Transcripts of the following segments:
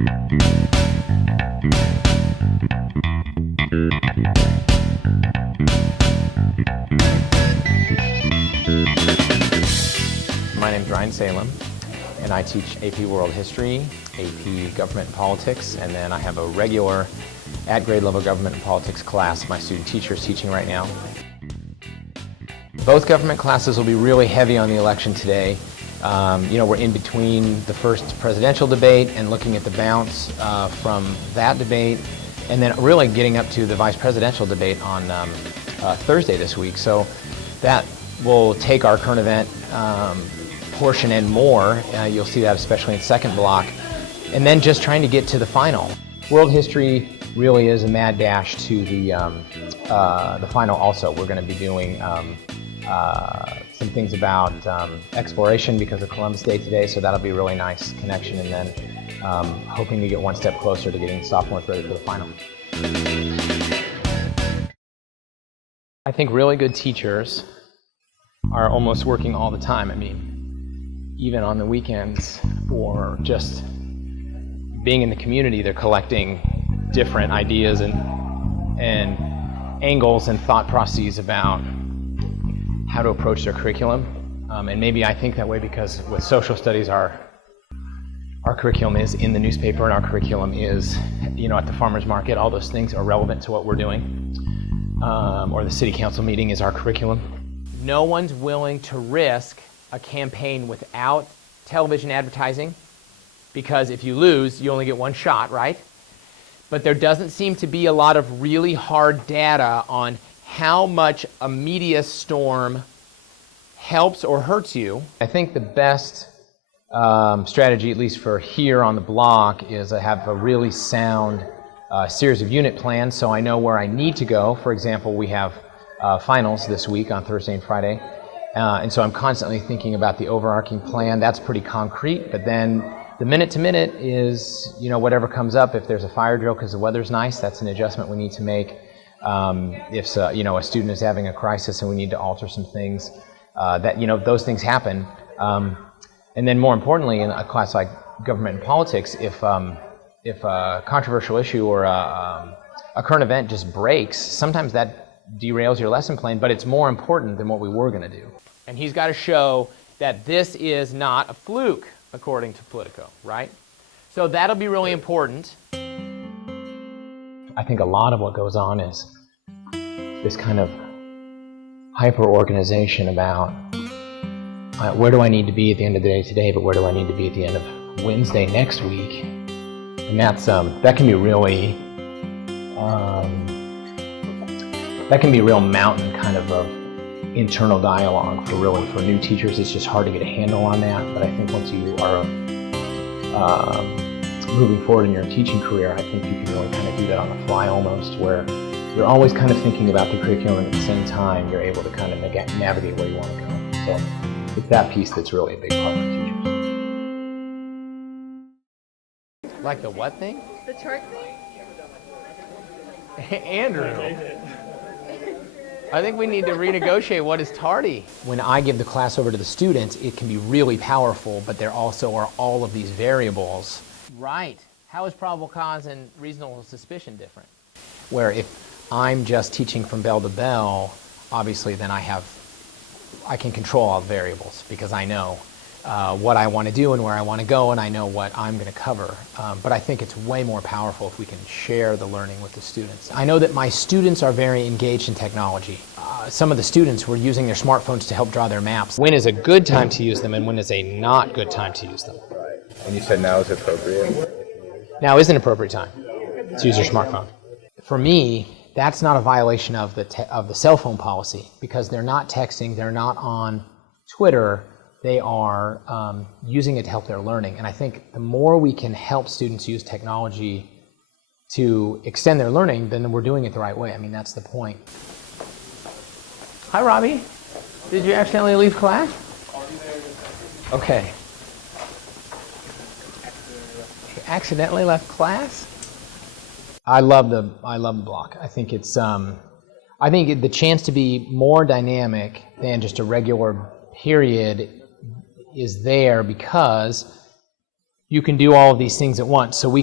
My name is Salem, and I teach AP World History, AP Government and Politics, and then I have a regular at grade level Government and Politics class my student teacher is teaching right now. Both government classes will be really heavy on the election today. We're in between the first presidential debate and looking at the bounce from that debate, and then really getting up to the vice presidential debate on Thursday this week. So that will take our current event portion and more. You'll see that especially in second block. And then just trying to get to the final. World history really is a mad dash to the final also. We're going to be doing some things about exploration because of Columbus Day today, so that'll be a really nice connection, and then hoping to get one step closer to getting sophomores ready for the final. I think really good teachers are almost working all the time. I mean, even on the weekends or just being in the community, they're collecting different ideas and angles and thought processes about how to approach their curriculum. And maybe I think that way because with social studies, our curriculum is in the newspaper and our curriculum is, at the farmer's market. All those things are relevant to what we're doing. Or the city council meeting is our curriculum. No one's willing to risk a campaign without television advertising, because if you lose, you only get one shot, right? But there doesn't seem to be a lot of really hard data on how much a media storm helps or hurts you. I think the best strategy, at least for here on the block, is I have a really sound series of unit plans, so I know where I need to go. For example, we have finals this week on Thursday and Friday. And so I'm constantly thinking about the overarching plan. That's pretty concrete, but then the minute-to-minute is, whatever comes up. If there's a fire drill because the weather's nice, that's an adjustment we need to make. If a student is having a crisis and we need to alter some things, those things happen. And then more importantly, in a class like Government and Politics, if a controversial issue or a current event just breaks, sometimes that derails your lesson plan, but it's more important than what we were going to do. And he's got to show that this is not a fluke, according to Politico, right? So that'll be really important. I think a lot of what goes on is this kind of hyper-organization about where do I need to be at the end of the day today, but where do I need to be at the end of Wednesday next week? And that can be really that can be a real mountain kind of internal dialogue for new teachers. It's just hard to get a handle on that. But I think once you are moving forward in your teaching career, I think you can really kind of do that on the fly almost, where you're always kind of thinking about the curriculum and at the same time you're able to kind of navigate where you want to go. So it's that piece that's really a big part for teachers. Like the what thing? The chart thing? Andrew. I think we need to renegotiate what is tardy. When I give the class over to the students, it can be really powerful, but there also are all of these variables. Right. How is probable cause and reasonable suspicion different? Where if I'm just teaching from bell to bell, obviously then I can control all the variables because I know what I want to do and where I want to go, and I know what I'm going to cover. But I think it's way more powerful if we can share the learning with the students. I know that my students are very engaged in technology. Some of the students were using their smartphones to help draw their maps. When is a good time to use them and when is a not good time to use them? Right. And you said now is appropriate? Now is an appropriate time to use your smartphone. For me, that's not a violation of the cell phone policy because they're not texting, they're not on Twitter. They are using it to help their learning. And I think the more we can help students use technology to extend their learning, then we're doing it the right way. I mean, that's the point. Hi, Robbie. Did you accidentally leave class? Okay. You accidentally left class? I love the block. I think it's the chance to be more dynamic than just a regular period is there because you can do all of these things at once. So I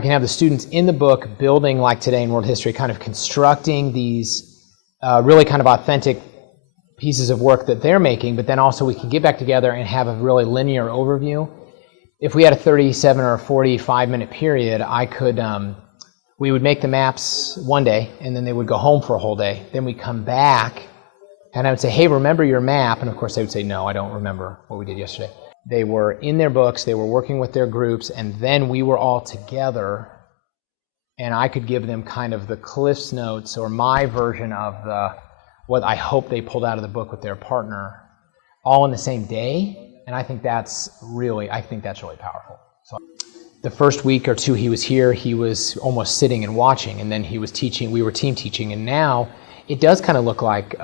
can have the students in the book building, like today in world history, kind of constructing these really kind of authentic pieces of work that they're making, but then also we can get back together and have a really linear overview. If we had a 37 or a 45-minute period, we would make the maps one day, and then they would go home for a whole day. Then we'd come back, and I would say, hey, remember your map? And of course they would say, no, I don't remember what we did yesterday. They were in their books, they were working with their groups, and then we were all together, and I could give them kind of the Cliff's Notes or my version of what I hope they pulled out of the book with their partner, all in the same day. And I think that's really powerful. So the first week or two he was here, he was almost sitting and watching, and then he was teaching, we were team teaching, and now it does kind of look like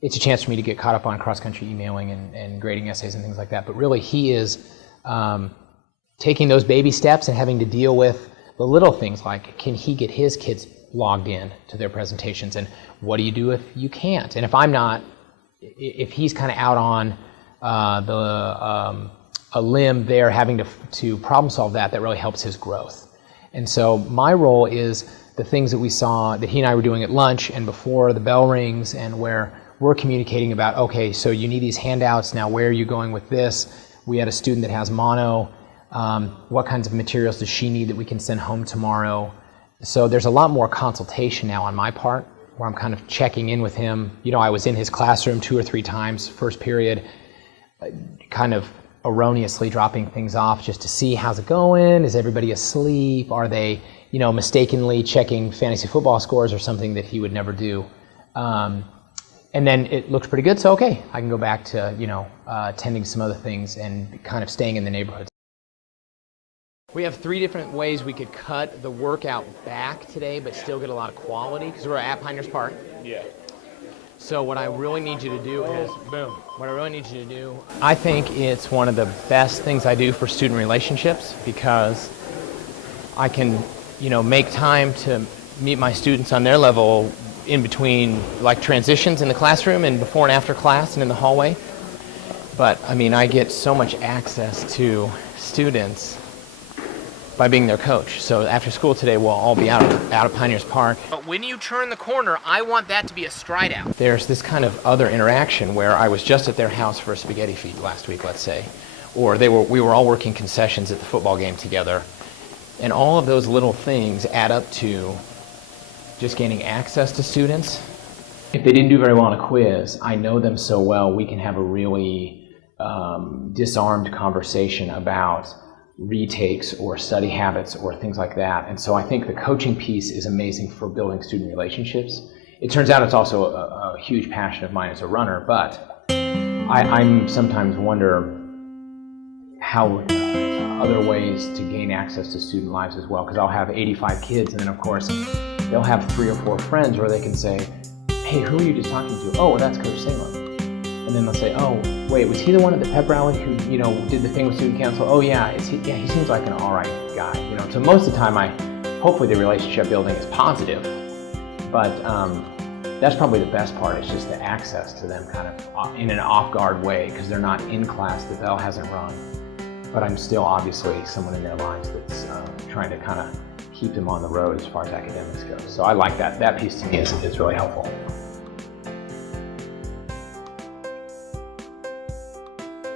it's a chance for me to get caught up on cross-country emailing and grading essays and things like that. But really he is taking those baby steps and having to deal with the little things like, can he get his kids logged in to their presentations, and what do you do if you can't? And if he's kind of out on a limb there having to problem solve that really helps his growth. And so my role is the things that we saw that he and I were doing at lunch and before the bell rings, and where we're communicating about, okay, so you need these handouts, now where are you going with this? We had a student that has mono, what kinds of materials does she need that we can send home tomorrow? So there's a lot more consultation now on my part, where I'm kind of checking in with him. You know, I was in his classroom 2 or 3 times first period, kind of erroneously dropping things off just to see how's it going, is everybody asleep, are they, mistakenly checking fantasy football scores or something that he would never do. And then it looks pretty good, so okay, I can go back to, attending some other things and kind of staying in the neighborhood. We have 3 different ways we could cut the workout back today, but still get a lot of quality, because we're at Pinehurst Park. Yeah. So what I really need you to do is, I think it's one of the best things I do for student relationships, because I can, make time to meet my students on their level in between, like, transitions in the classroom and before and after class and in the hallway. But, I get so much access to students by being their coach. So after school today, we'll all be out of Pinehurst Park. But when you turn the corner, I want that to be a stride out. There's this kind of other interaction where I was just at their house for a spaghetti feed last week, let's say, or we were all working concessions at the football game together, and all of those little things add up to just gaining access to students. If they didn't do very well on a quiz, I know them so well, we can have a really disarmed conversation about retakes or study habits or things like that. And so I think the coaching piece is amazing for building student relationships. It turns out it's also a huge passion of mine as a runner, but I'm sometimes wonder how other ways to gain access to student lives as well, because I'll have 85 kids, and then of course they'll have 3 or 4 friends where they can say, hey, who were you just talking to? Oh, well, that's Coach Salem. And then they'll say, oh, wait, was he the one at the pep rally who, did the thing with student council? Oh, yeah, he seems like an all right guy. So most of the time, hopefully the relationship building is positive. But that's probably the best part, is just the access to them kind of in an off-guard way, because they're not in class, the bell hasn't rung. But I'm still obviously someone in their lives that's trying to kind of keep them on the road as far as academics go. So I like that. That piece to me is really helpful.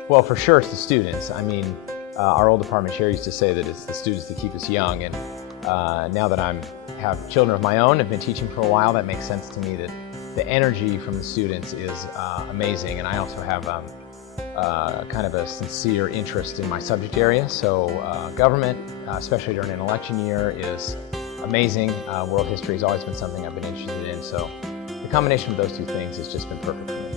Well, for sure it's the students. Our old department chair used to say that it's the students that keep us young, and now that I have children of my own, have been teaching for a while, that makes sense to me that the energy from the students is amazing, and I also have kind of a sincere interest in my subject area. So government, especially during an election year, is amazing. World history has always been something I've been interested in, so the combination of those 2 things has just been perfect for me.